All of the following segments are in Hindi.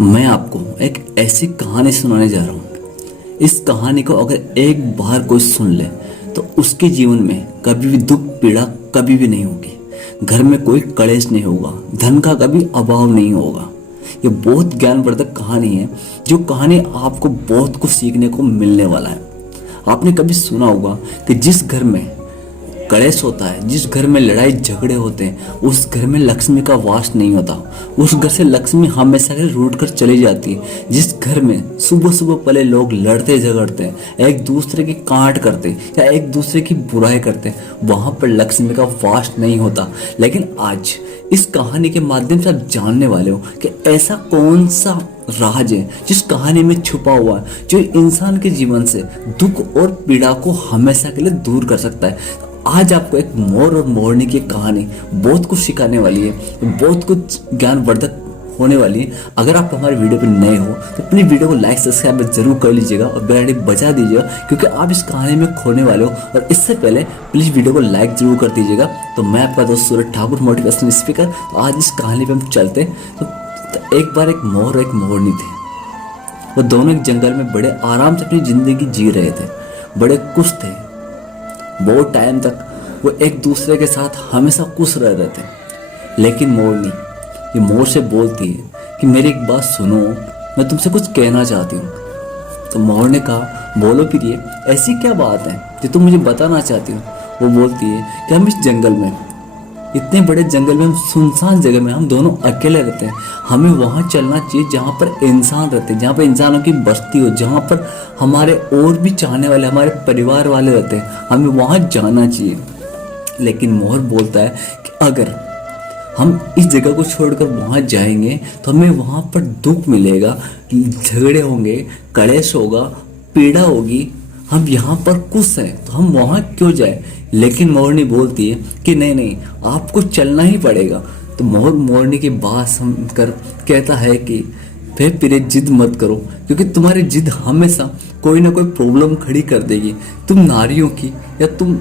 मैं आपको एक ऐसी कहानी सुनाने जा रहा हूँ। इस कहानी को अगर एक बार कोई सुन ले तो उसके जीवन में कभी भी दुख पीड़ा कभी भी नहीं होगी। घर में कोई कलेश नहीं होगा, धन का कभी अभाव नहीं होगा। ये बहुत ज्ञानवर्धक कहानी है, जो कहानी आपको बहुत कुछ सीखने को मिलने वाला है। आपने कभी सुना होगा कि जिस घर में कलेश होता है, जिस घर में लड़ाई झगड़े होते हैं, उस घर में लक्ष्मी का वास नहीं होता। उस घर से लक्ष्मी हमेशा के रूठ कर चली जाती है। जिस घर में सुबह सुबह पहले लोग लड़ते झगड़ते हैं, एक दूसरे की काट करते हैं या एक दूसरे की बुराई करते हैं, वहां पर लक्ष्मी का वास नहीं होता। लेकिन आज इस कहानी के माध्यम से आप जानने वाले हो कि ऐसा कौन सा राज है जिस कहानी में छुपा हुआ है, जो इंसान के जीवन से दुख और पीड़ा को हमेशा के लिए दूर कर सकता है। आज आपको एक मोर और मोरनी की कहानी बहुत कुछ सिखाने वाली है, बहुत कुछ ज्ञानवर्धक होने वाली है। अगर आप हमारे वीडियो पर नए हो तो प्लीज वीडियो को लाइक सब्सक्राइब जरूर कर लीजिएगा और बेल आइकन बजा दीजिएगा, क्योंकि आप इस कहानी में खोने वाले हो। और इससे पहले प्लीज वीडियो को लाइक जरूर कर दीजिएगा। तो मैं आपका दोस्त सूरज ठाकुर, मोटिवेशनल स्पीकर। तो आज इस कहानी पे हम चलते हैं। तो एक बार एक मोर और एक मोरनी थे। वो दोनों एक जंगल में बड़े आराम से अपनी जिंदगी जी रहे थे, बड़े खुश थे। बहुत टाइम तक वो एक दूसरे के साथ हमेशा खुश रह रहे थे। लेकिन मोरनी ये मोर से बोलती है कि मेरी एक बात सुनो, मैं तुमसे कुछ कहना चाहती हूँ। तो मोर ने कहा, बोलो फिर, ये ऐसी क्या बात है जो तुम मुझे बताना चाहती हो। वो बोलती है कि हम इस जंगल में, इतने बड़े जंगल में, हम सुनसान जगह में हम दोनों अकेले रहते हैं। हमें वहाँ चलना चाहिए जहाँ पर इंसान रहते हैं, जहाँ पर इंसानों की बस्ती हो, जहाँ पर हमारे और भी चाहने वाले, हमारे परिवार वाले रहते हैं। हमें वहाँ जाना चाहिए। लेकिन मोर बोलता है कि अगर हम इस जगह को छोड़कर वहाँ जाएंगे तो हमें वहाँ पर दुख मिलेगा, झगड़े होंगे, कलेश होगा, पीड़ा होगी। हम यहाँ पर खुश हैं तो हम वहाँ क्यों जाए। लेकिन मोरनी बोलती है कि नहीं नहीं, आपको चलना ही पड़ेगा। तो मोर मोरनी की बात सुनकर कहता है कि फिर जिद मत करो, क्योंकि तुम्हारी जिद हमेशा कोई ना कोई प्रॉब्लम खड़ी कर देगी। तुम नारियों की या तुम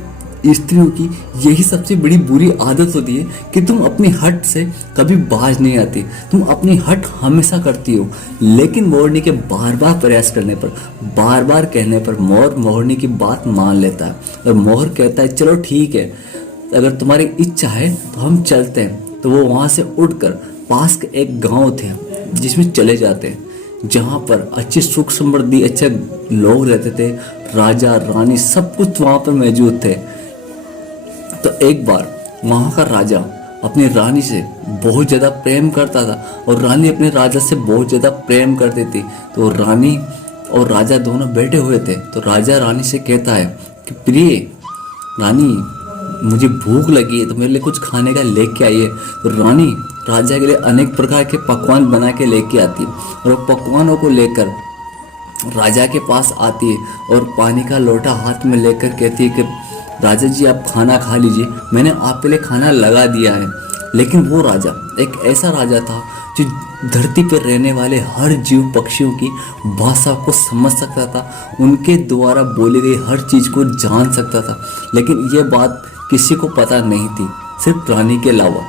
स्त्रियों की यही सबसे बड़ी बुरी आदत होती है कि तुम अपनी हट से कभी बाज नहीं आती। तुम अपनी हट हमेशा करती हो। लेकिन मोरनी के बार बार प्रयास करने पर, बार बार कहने पर मोर मोरनी की बात मान लेता है। और मोर कहता है चलो ठीक है, अगर तुम्हारी इच्छा है तो हम चलते हैं। तो वो वहाँ से उठकर पास के एक गाँव थे जिसमें चले जाते हैं, जहाँ पर अच्छी सुख समृद्धि, अच्छे लोग रहते थे, राजा रानी सब कुछ वहाँ पर मौजूद थे। तो एक बार वहाँ का राजा अपनी रानी से बहुत ज़्यादा प्रेम करता था और रानी अपने राजा से बहुत ज़्यादा प्रेम करती थी। तो रानी और राजा दोनों बैठे हुए थे। तो राजा रानी से कहता है कि प्रिय रानी, मुझे भूख लगी है तो मेरे लिए कुछ खाने का लेके आइए। तो रानी राजा के लिए अनेक प्रकार के पकवान बना के लेके आती है और पकवानों को लेकर राजा के पास आती है और पानी का लोटा हाथ में लेकर कहती है कि राजा जी आप खाना खा लीजिए, मैंने आपके लिए खाना लगा दिया है। लेकिन वो राजा एक ऐसा राजा था जो धरती पर रहने वाले हर जीव पक्षियों की भाषा को समझ सकता था, उनके द्वारा बोली गई हर चीज़ को जान सकता था। लेकिन ये बात किसी को पता नहीं थी, सिर्फ रानी के अलावा।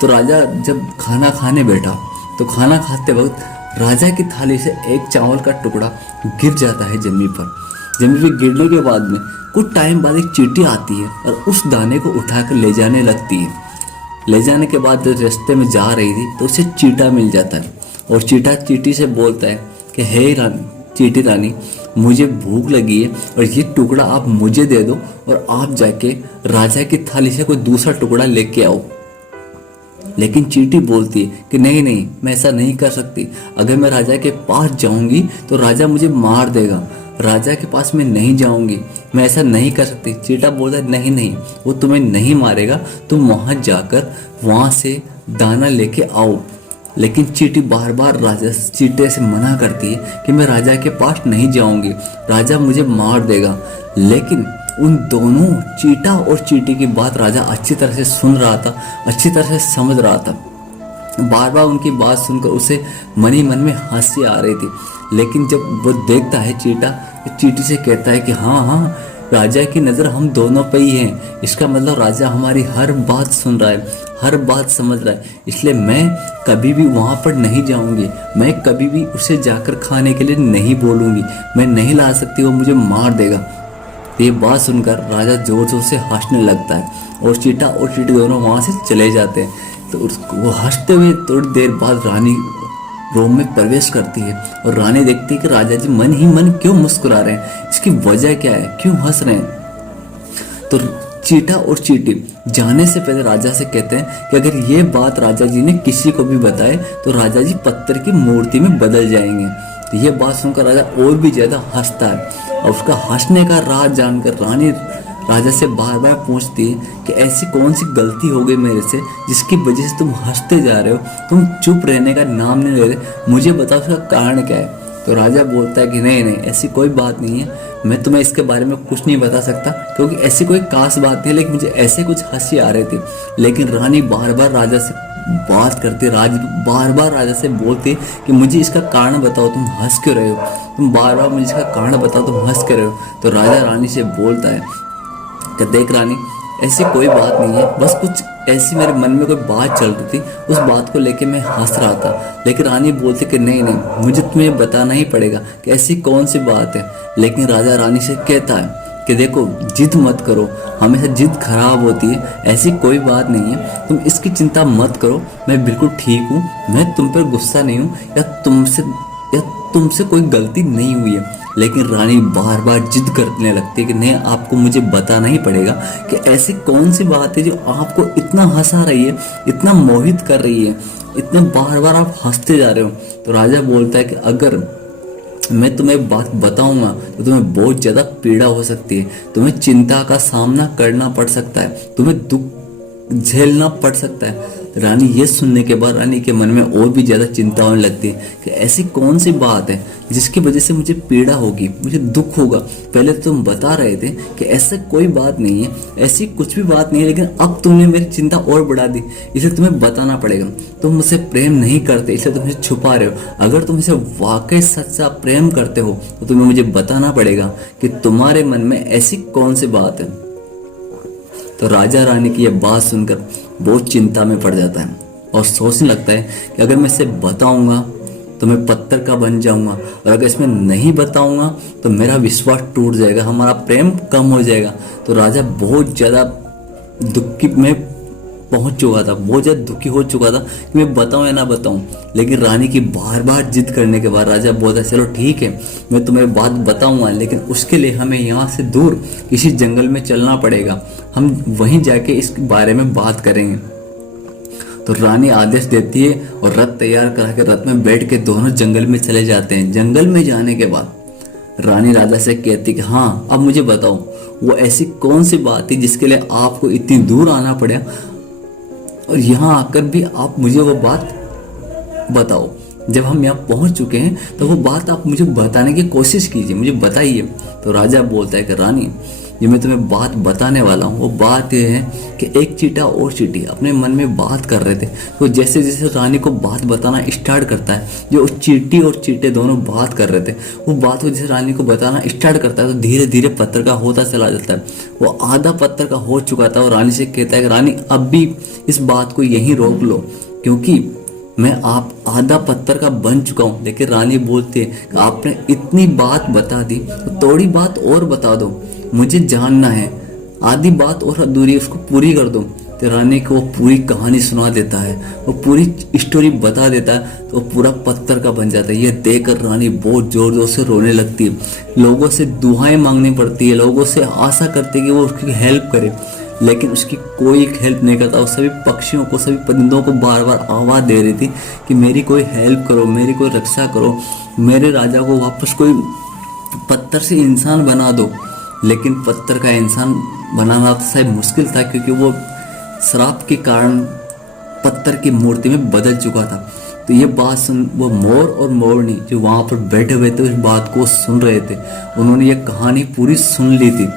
तो राजा जब खाना खाने बैठा तो खाना खाते वक्त राजा की थाली से एक चावल का टुकड़ा गिर जाता है जमीन पर। जमीन पर गिरने के बाद में कुछ टाइम बाद एक चींटी आती है और उस दाने को उठाकर ले जाने लगती है। ले जाने के बाद जब रास्ते में जा रही थी तो उसे चींटा मिल जाता है और चींटा चींटी से बोलता है कि हे रानी, चींटी रानी, मुझे भूख लगी है और ये टुकड़ा आप मुझे दे दो और आप जाके राजा की थाली से कोई दूसरा टुकड़ा लेके आओ। लेकिन चींटी बोलती है कि नहीं नहीं, मैं ऐसा नहीं कर सकती। अगर मैं राजा के पास जाऊंगी तो राजा मुझे मार देगा। राजा के पास मैं नहीं जाऊंगी, मैं ऐसा नहीं कर सकती। चींटा बोलता है नहीं नहीं, वो तुम्हें नहीं मारेगा, तुम वहाँ जाकर वहाँ से दाना लेके आओ। लेकिन चींटी बार बार राजा चींटे से मना करती है कि मैं राजा के पास नहीं जाऊंगी, राजा मुझे मार देगा। लेकिन उन दोनों चींटा और चींटी की बात राजा अच्छी तरह से सुन रहा था, अच्छी तरह से समझ रहा था। बार बार उनकी बात सुनकर उसे मन ही मन में हंसी आ रही थी। लेकिन जब वो देखता है चींटा चींटी से कहता है कि हाँ हाँ, राजा की नज़र हम दोनों पे ही है। इसका मतलब राजा हमारी हर बात सुन रहा है, हर बात समझ रहा है। इसलिए मैं कभी भी वहाँ पर नहीं जाऊँगी, मैं कभी भी उसे जाकर खाने के लिए नहीं बोलूँगी, मैं नहीं ला सकती, वो मुझे मार देगा। ये बात सुनकर राजा जोर जोर से हंसने लगता है और चीटा और चीटी दोनों वहाँ से चले जाते हैं। तो वो हंसते हुए थोड़ी देर बाद रानी रूम में प्रवेश करती है और रानी देखती है कि राजा जी मन ही मन क्यों मुस्कुरा रहे हैं, इसकी वजह क्या है, क्यों हंस रहे हैं। तो चीटा और चीटी जाने से पहले राजा से कहते हैं कि अगर ये बात राजा जी ने किसी को भी बताए तो राजा जी पत्थर की मूर्ति में बदल जाएंगे। तो ये बात सुनकर राजा और भी ज्यादा हंसता है और उसका हंसने का राज जानकर रानी राजा से बार बार पूछती है कि ऐसी कौन सी गलती हो गई मेरे से जिसकी वजह से तुम हंसते जा रहे हो, तुम चुप रहने का नाम नहीं ले रहे, मुझे बताओ उसका कारण क्या है। तो राजा बोलता है कि नहीं नहीं, ऐसी कोई बात नहीं है, मैं तुम्हें इसके बारे में कुछ नहीं बता सकता क्योंकि ऐसी कोई खास बात नहीं, लेकिन मुझे ऐसे कुछ हंसी आ रही थी। लेकिन रानी बार बार राजा से बात करती, बार बार राजा से बोलती कि मुझे इसका कारण बताओ, तुम हंस क्यों रहे हो, तुम बार बार मुझे इसका कारण बताओ, तुम हंस क्यों रहे हो। तो राजा रानी से बोलता है कि देख रानी, ऐसी कोई बात नहीं है, बस कुछ ऐसी मेरे मन में कोई बात चल रही थी, उस बात को लेके मैं हंस रहा था। लेकिन रानी बोलती कि नहीं नहीं, मुझे तुम्हें बताना ही पड़ेगा कि ऐसी कौन सी बात है। लेकिन राजा रानी से कहता है कि देखो जिद मत करो, हमेशा जिद खराब होती है, ऐसी कोई बात नहीं है, तुम इसकी चिंता मत करो, मैं बिल्कुल ठीक हूँ, मैं तुम पर गुस्सा नहीं हूँ या तुमसे कोई गलती नहीं हुई है। लेकिन रानी बार बार जिद करने लगती है कि नहीं, आपको मुझे बताना ही पड़ेगा कि ऐसी कौन सी बात है जो आपको इतना हंसा रही है, इतना मोहित कर रही है, इतने बार बार आप हंसते जा रहे हो। तो राजा बोलता है कि अगर मैं तुम्हें बात बताऊंगा तो तुम्हें बहुत ज़्यादा पीड़ा हो सकती है, तुम्हें चिंता का सामना करना पड़ सकता है, तुम्हें दुख झेलना पड़ सकता है। रानी ये सुनने के बाद रानी के मन में और भी ज़्यादा चिंता होने लगती है कि ऐसी कौन सी बात है जिसकी वजह से मुझे पीड़ा होगी, मुझे दुख होगा। पहले तो तुम बता रहे थे कि ऐसा कोई बात नहीं है, ऐसी कुछ भी बात नहीं है, लेकिन अब तुमने मेरी चिंता और बढ़ा दी, इसे तुम्हें बताना पड़ेगा। तुम मुझसे प्रेम नहीं करते इसलिए तुम मुझे छुपा रहे हो, अगर तुम इसे वाकई सच्चा प्रेम करते हो तो तुम्हें मुझे बताना पड़ेगा कि तुम्हारे मन में ऐसी कौन सी बात है। तो राजा रानी की यह बात सुनकर बहुत चिंता में पड़ जाता है और सोचने लगता है कि अगर मैं इसे बताऊंगा तो मैं पत्थर का बन जाऊंगा, और अगर इसमें नहीं बताऊंगा तो मेरा विश्वास टूट जाएगा, हमारा प्रेम कम हो जाएगा। तो राजा बहुत ज़्यादा दुखी में पहुंच चुका था, बहुत ज़्यादा दुखी हो चुका था कि मैं बताऊं या ना बताऊं। लेकिन रानी की बार बार जिद करने के बाद राजा बोलता है चलो ठीक है, मैं तुम्हें बात बताऊंगा, लेकिन उसके लिए हमें यहाँ से दूर किसी जंगल में चलना पड़ेगा, हम वहीं जाके इस बारे में बात करेंगे। तो रानी आदेश देती है और रथ तैयार करा के रथ में बैठ के दोनों जंगल में चले जाते हैं। जंगल में जाने के बाद रानी राजा से कहती कि हाँ अब मुझे बताओ वो ऐसी कौन सी बात थी जिसके लिए आपको इतनी दूर आना पड़ा और यहाँ आकर भी आप मुझे वो बात बताओ। जब हम यहाँ पहुँच चुके हैं तो वो बात आप मुझे बताने की कोशिश कीजिए, मुझे बताइए। तो राजा बोलता है कि रानी ये मैं तुम्हें बात बताने वाला हूँ, वो बात ये है कि एक चीटा और चीटी अपने मन में बात कर रहे थे। तो जैसे जैसे रानी को बात बताना स्टार्ट करता है, जो चीटी और चीटे दोनों बात कर रहे थे, वो बात को जैसे रानी को बताना स्टार्ट करता है तो धीरे धीरे पत्थर का होता चला जाता है। वो आधा पत्थर का हो चुका था और रानी से कहता है कि रानी अब भी इस बात को यहीं रोक लो, क्योंकि मैं आप आधा पत्थर का बन चुका हूँ। लेकिन रानी बोलती है कि आपने इतनी बात बता दी तो थोड़ी बात और बता दो, मुझे जानना है, आधी बात और अधूरी उसको पूरी कर दो। तो रानी को वो पूरी कहानी सुना देता है, वो पूरी स्टोरी बता देता है, तो वो पूरा पत्थर का बन जाता है। ये देखकर रानी बहुत जोर जोर से रोने लगती है, लोगों से दुआएं मांगनी पड़ती है, लोगों से आशा करती है कि वो उसकी हेल्प करे, लेकिन उसकी कोई हेल्प नहीं करता। वो सभी पक्षियों को, सभी परिंदों को बार बार आवाज़ दे रही थी कि मेरी कोई हेल्प करो, मेरी कोई रक्षा करो, मेरे राजा को वापस कोई पत्थर से इंसान बना दो। लेकिन पत्थर का इंसान बनाना तो शायद मुश्किल था, क्योंकि वो श्राप के कारण पत्थर की मूर्ति में बदल चुका था। तो ये बात सुन वो मोर और मोरनी जो वहाँ पर बैठे हुए थे उस बात को सुन रहे थे, उन्होंने ये कहानी पूरी सुन ली थी,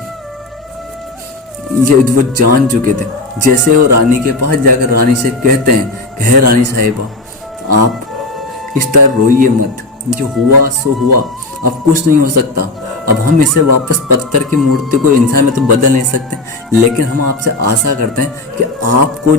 ये वो जान चुके थे। जैसे वो रानी के पास जाकर रानी से कहते हैं कि है रानी साहिबा, आप इस तरह रोइए मत, जो हुआ सो हुआ, अब कुछ नहीं हो सकता। अब हम इसे वापस पत्थर की मूर्ति को इंसान में तो बदल नहीं सकते, लेकिन हम आपसे आशा करते हैं कि आपको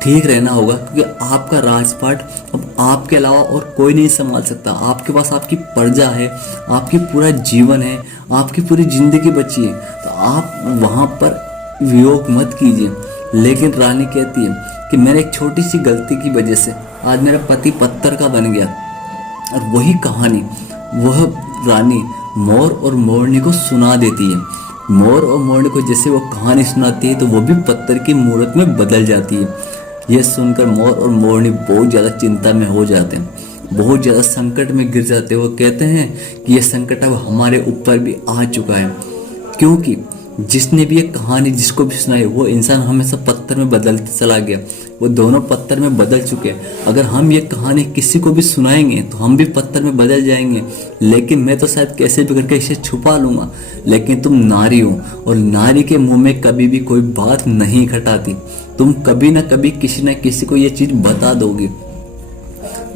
ठीक रहना होगा, क्योंकि आपका राजपाट अब आपके अलावा और कोई नहीं संभाल सकता। आपके पास आपकी प्रजा है, आपकी पूरा जीवन है, आपकी पूरी जिंदगी बची है, तो आप वहाँ पर वियोग मत कीजिए। लेकिन रानी कहती है कि मेरे एक छोटी सी गलती की वजह से आज मेरा पति पत्थर का बन गया। और वही कहानी वह रानी मोर और मोरनी को सुना देती है। मोर और मोरनी को जैसे वो कहानी सुनाती है तो वो भी पत्थर की मूर्त में बदल जाती है। यह सुनकर मोर और मोरनी बहुत ज़्यादा चिंता में हो जाते हैं, बहुत ज़्यादा संकट में गिर जाते हैं। वो कहते हैं कि यह संकट अब हमारे ऊपर भी आ चुका है, क्योंकि जिसने भी ये कहानी जिसको भी सुनाई वो इंसान हमेशा पत्थर में बदलते चला गया। वो दोनों पत्थर में बदल चुके हैं। अगर हम ये कहानी किसी को भी सुनाएंगे तो हम भी पत्थर में बदल जाएंगे। लेकिन मैं तो शायद कैसे भी करके इसे छुपा लूँगा, लेकिन तुम नारी हो और नारी के मुंह में कभी भी कोई बात नहीं खटाती। तुम कभी ना कभी किसी न किसी को ये चीज़ बता दोगे।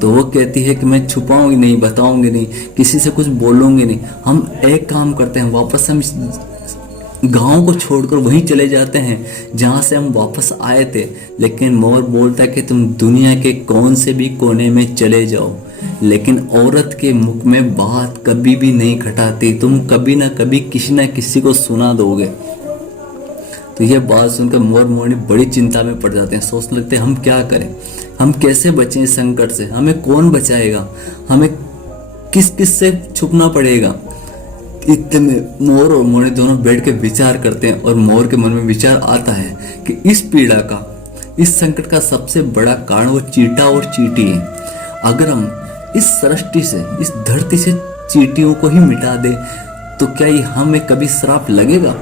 तो वो कहती है कि मैं छुपाऊंगी नहीं, बताऊंगी नहीं, किसी से कुछ बोलूंगी नहीं। हम एक काम करते हैं, वापस हम गांव को छोड़कर वहीं चले जाते हैं जहां से हम वापस आए थे। लेकिन मोर बोलता है कि तुम दुनिया के कौन से भी कोने में चले जाओ, लेकिन औरत के मुख में बात कभी भी नहीं खटाती। तुम कभी ना कभी किसी ना किसी को सुना दोगे। तो यह बात सुनकर मोर मोरनी बड़ी चिंता में पड़ जाते हैं। सोचने लगते हैं हम क्या करें, हम कैसे बचें इस संकट से, हमें कौन बचाएगा, हमें किस किस से छुपना पड़ेगा। इतने में मोर और मोरनी दोनों बैठ के विचार करते हैं और मोर के मन में विचार आता है कि इस पीड़ा का, इस संकट का सबसे बड़ा कारण वो चींटा और चींटी है। अगर हम इस सृष्टि से, इस धरती से चींटियों को ही मिटा दे तो क्या ये हमें कभी श्राप लगेगा।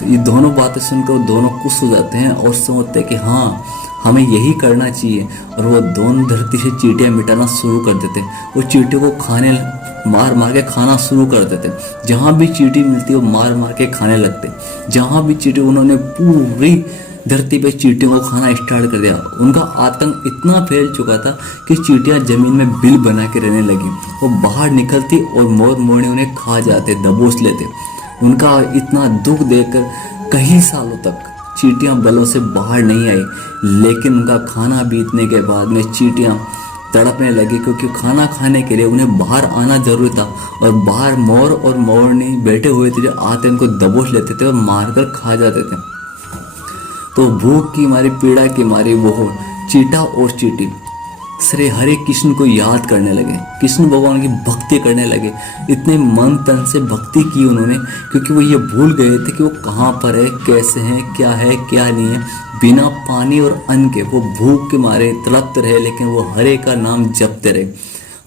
तो ये दोनों बातें सुनकर वो दोनों खुश हो जाते हैं और सोचते हैं कि हाँ हमें यही करना चाहिए। और वो दोनों धरती से चींटियाँ मिटाना शुरू कर देते। वो चींटियों को खाने मार मार के खाना शुरू कर देते। जहाँ भी चींटी मिलती वो मार मार के खाने लगते। जहाँ भी चींटी, उन्होंने पूरी धरती पे चींटियों को खाना स्टार्ट कर दिया। उनका आतंक इतना फैल चुका था कि चींटियाँ जमीन में बिल बना के रहने लगी। वो बाहर निकलती और मोर मोरनी उन्हें खा जाते, दबोच लेते। उनका इतना दुख देखकर कई सालों तक चींटियाँ बलों से बाहर नहीं आई। लेकिन उनका खाना बीतने के बाद में चींटियाँ तड़पने लगी, क्योंकि खाना खाने के लिए उन्हें बाहर आना जरूरी था। और बाहर मोर और मोरनी बैठे हुए थे, जो आते उनको दबोच लेते थे और मारकर खा जाते थे। तो भूख की मारी, पीड़ा की मारी वो चींटा और चींटी श्री हरे कृष्ण को याद करने लगे, कृष्ण भगवान की भक्ति करने लगे। इतने मन तन से भक्ति की उन्होंने, क्योंकि वो ये भूल गए थे कि वो कहाँ पर है, कैसे है, क्या नहीं है। बिना पानी और अन्न के वो भूख के मारे तड़पते रहे, लेकिन वो हरे का नाम जपते रहे।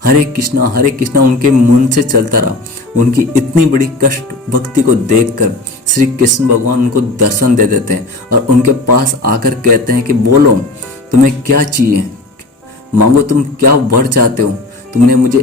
हरे कृष्णा उनके मुंह से चलता रहा। उनकी इतनी बड़ी कष्ट भक्ति को देखकर श्री कृष्ण भगवान उनको दर्शन दे देते हैं और उनके पास आकर कहते हैं कि बोलो तुम्हें क्या चाहिए, मांगो, तुम क्या वर चाहते हो। तुमने मुझे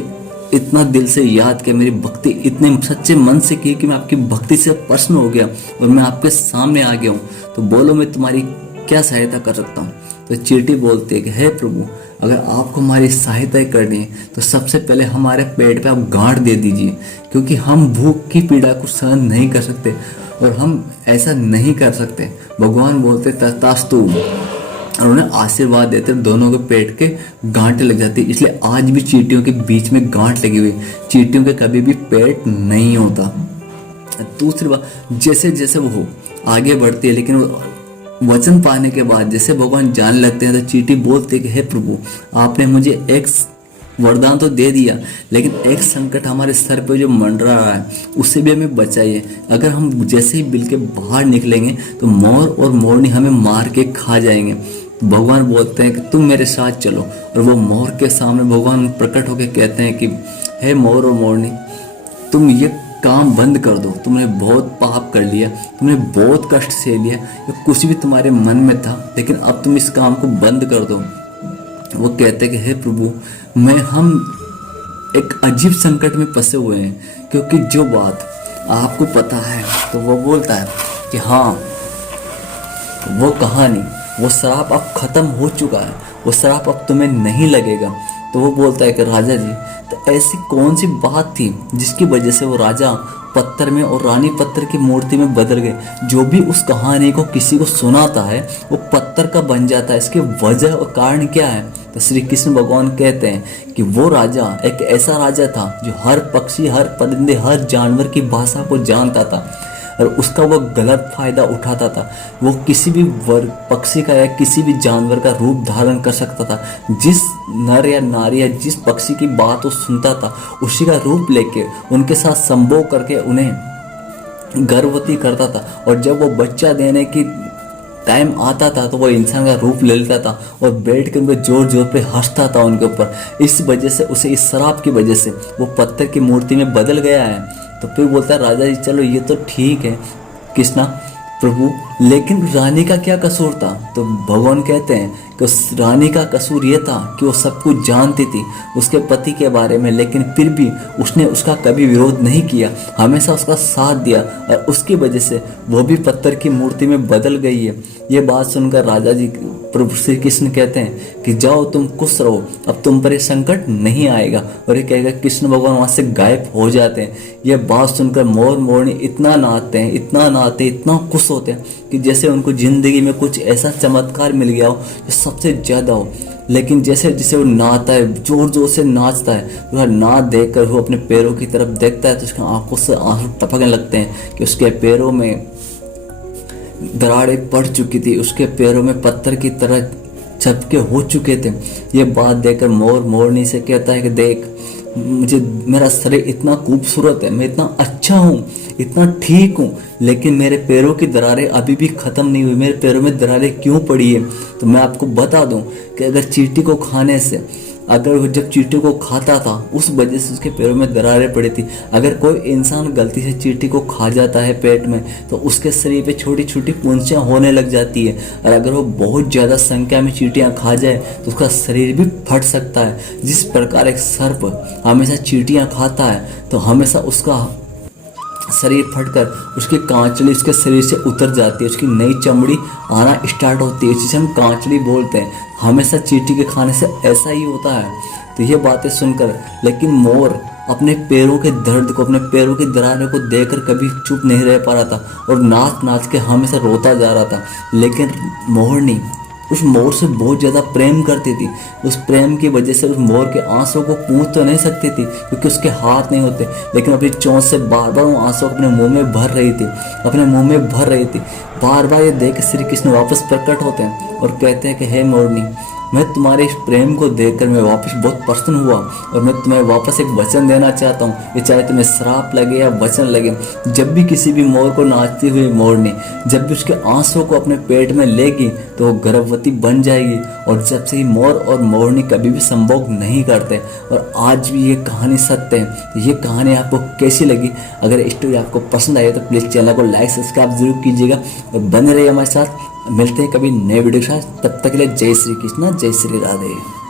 इतना दिल से याद किया, मेरी भक्ति इतने सच्चे मन से की कि मैं आपकी भक्ति से प्रसन्न हो गया और मैं आपके सामने आ गया हूँ। तो बोलो मैं तुम्हारी क्या सहायता कर सकता हूँ। तो चींटी बोलती है कि हे प्रभु, अगर आपको हमारी सहायता करनी है तो सबसे पहले हमारे पेट पे आप गांठ दे दीजिए, क्योंकि हम भूख की पीड़ा को सहन नहीं कर सकते और हम ऐसा नहीं कर सकते। भगवान बोलते तथास्तु और उन्हें आशीर्वाद देते, दोनों के पेट के गांठें लग जाती। इसलिए आज भी चींटियों के बीच में गांठ लगी हुई, चींटियों के कभी भी पेट नहीं होता। दूसरी बात, जैसे जैसे वो आगे बढ़ती है, लेकिन वो वचन पाने के बाद जैसे भगवान जानने लगते हैं, तो चींटी बोलते हैं कि हे प्रभु, आपने मुझे एक वरदान तो दे दिया, लेकिन एक संकट हमारे सर पे जो मंडरा रहा है उससे भी हमें बचाइए। अगर हम जैसे ही बिल के बाहर निकलेंगे तो मोर और मोरनी हमें मार के खा जाएंगे। तो भगवान बोलते हैं कि तुम मेरे साथ चलो। और वो मोर के सामने भगवान प्रकट होकर कहते हैं कि हे मोर और मोरनी, तुम ये काम बंद कर दो। तुमने बहुत पाप कर लिया, तुमने बहुत कष्ट सह लिया, कुछ भी तुम्हारे मन में था, लेकिन अब तुम इस काम को बंद कर दो। वो कहते हैं कि हे प्रभु, हम एक अजीब संकट में फंसे हुए हैं, क्योंकि जो बात आपको पता है। तो वो बोलता है कि हाँ, वो कहानी, वो श्राप अब खत्म हो चुका है, वो श्राप अब तुम्हें नहीं लगेगा। तो वो बोलता है कि राजा जी, तो ऐसी कौन सी बात थी जिसकी वजह से वो राजा पत्थर में और रानी पत्थर की मूर्ति में बदल गए। जो भी उस कहानी को किसी को सुनाता है वो पत्थर का बन जाता है। इसकी वजह और कारण क्या है? तो श्री कृष्ण भगवान कहते हैं कि वो राजा एक ऐसा राजा था जो हर पक्षी, हर परिंदे, हर जानवर की भाषा को जानता था और उसका वो गलत फायदा उठाता था। वो किसी भी पक्षी का या किसी भी जानवर का रूप धारण कर सकता था। जिस नर या नारी या जिस पक्षी की बात वो सुनता था उसी का रूप लेके उनके साथ संभोग करके उन्हें गर्भवती करता था। और जब वो बच्चा देने की टाइम आता था तो वो इंसान का रूप ले लेता था और बैठ कर उनको जोर जोर पे हंसता था उनके ऊपर। इस वजह से उसे, इस शराब की वजह से वो पत्थर की मूर्ति में बदल गया है। तो फिर बोलता है राजा जी चलो ये तो ठीक है कृष्णा प्रभु, लेकिन रानी का क्या कसूर था? तो भगवान कहते हैं कि उस रानी का कसूर ये था कि वो सब कुछ जानती थी उसके पति के बारे में, लेकिन फिर भी उसने उसका कभी विरोध नहीं किया, हमेशा उसका साथ दिया और उसकी वजह से वो भी पत्थर की मूर्ति में बदल गई है। ये बात सुनकर राजा जी प्रभु श्री कृष्ण कहते हैं कि जाओ तुम खुश रहो, अब तुम पर ये संकट नहीं आएगा। और ये कहेगा कृष्ण भगवान वहाँ से गायब हो जाते हैं। ये बात सुनकर मोर मोरनी इतना नाचते हैं, इतना नाचते, इतना खुश होते हैं कि जैसे उनको जिंदगी में कुछ ऐसा चमत्कार मिल गया हो जो सबसे ज्यादा हो। लेकिन जैसे जैसे वो नाचता है, जोर जोर से नाचता है, वह नाच देखकर वो अपने पैरों की तरफ देखता है तो उसकी आंखों से आंसू टपकने लगते हैं कि उसके पैरों में दरारें पड़ चुकी थी, उसके पैरों में पत्थर की तरह चपके हो चुके थे। ये बात देखकर मोर मोरनी से कहता है कि देख, मुझे, मेरा शरीर इतना खूबसूरत है, मैं इतना अच्छा हूँ, इतना ठीक हूँ, लेकिन मेरे पैरों की दरारें अभी भी ख़त्म नहीं हुई। मेरे पैरों में दरारें क्यों पड़ी है? तो मैं आपको बता दूं कि अगर चींटी को खाने से, अगर वो जब चींटी को खाता था उस वजह से उसके पैरों में दरारें पड़ी थी। अगर कोई इंसान गलती से चींटी को खा जाता है पेट में तो उसके शरीर पे छोटी छोटी पूंछें होने लग जाती है। और अगर वो बहुत ज़्यादा संख्या में चींटियाँ खा जाए तो उसका शरीर भी फट सकता है। जिस प्रकार एक सर्प हमेशा चींटियाँ खाता है तो हमेशा उसका शरीर फटकर उसकी कांचली उसके शरीर से उतर जाती है, उसकी नई चमड़ी आना स्टार्ट होती है, जिसे हम कांचली बोलते हैं। हमेशा चींटी के खाने से ऐसा ही होता है। तो ये बातें सुनकर लेकिन मोर अपने पैरों के दर्द को, अपने पैरों की दरारों को देखकर कभी चुप नहीं रह पा रहा था और नाच नाच के हमेशा रोता जा रहा था। लेकिन मोरनी उस मोर से बहुत ज़्यादा प्रेम करती थी। उस प्रेम की वजह से उस मोर के आंसू को पूछ तो नहीं सकती थी क्योंकि उसके हाथ नहीं होते, लेकिन अपनी चोंच से बार बार वो आंसू अपने मुंह में भर रही थी, अपने मुंह में भर रही थी। बार बार ये देख श्री कृष्ण वापस प्रकट होते हैं और कहते हैं कि हे मोरनी, मैं तुम्हारे इस प्रेम को देखकर मैं वापस बहुत प्रसन्न हुआ और मैं तुम्हें वापस एक वचन देना चाहता हूँ। ये चाहे तुम्हें श्राप लगे या वचन लगे, जब भी किसी भी मोर को नाचती हुई मोरनी जब भी उसके आंसू को अपने पेट में लेगी तो वो गर्भवती बन जाएगी। और जब से ही मोर और मोरनी कभी भी संभोग नहीं करते और आज भी ये कहानी सत्य है। तो ये कहानी आपको कैसी लगी? अगर स्टोरी आपको पसंद आई तो प्लीज़ चैनल को लाइक सब्सक्राइब जरूर कीजिएगा और बने रहिए हमारे साथ। मिलते हैं कभी नए वीडियो के साथ, तब तक के लिए जय श्री कृष्ण, जय श्री राधे।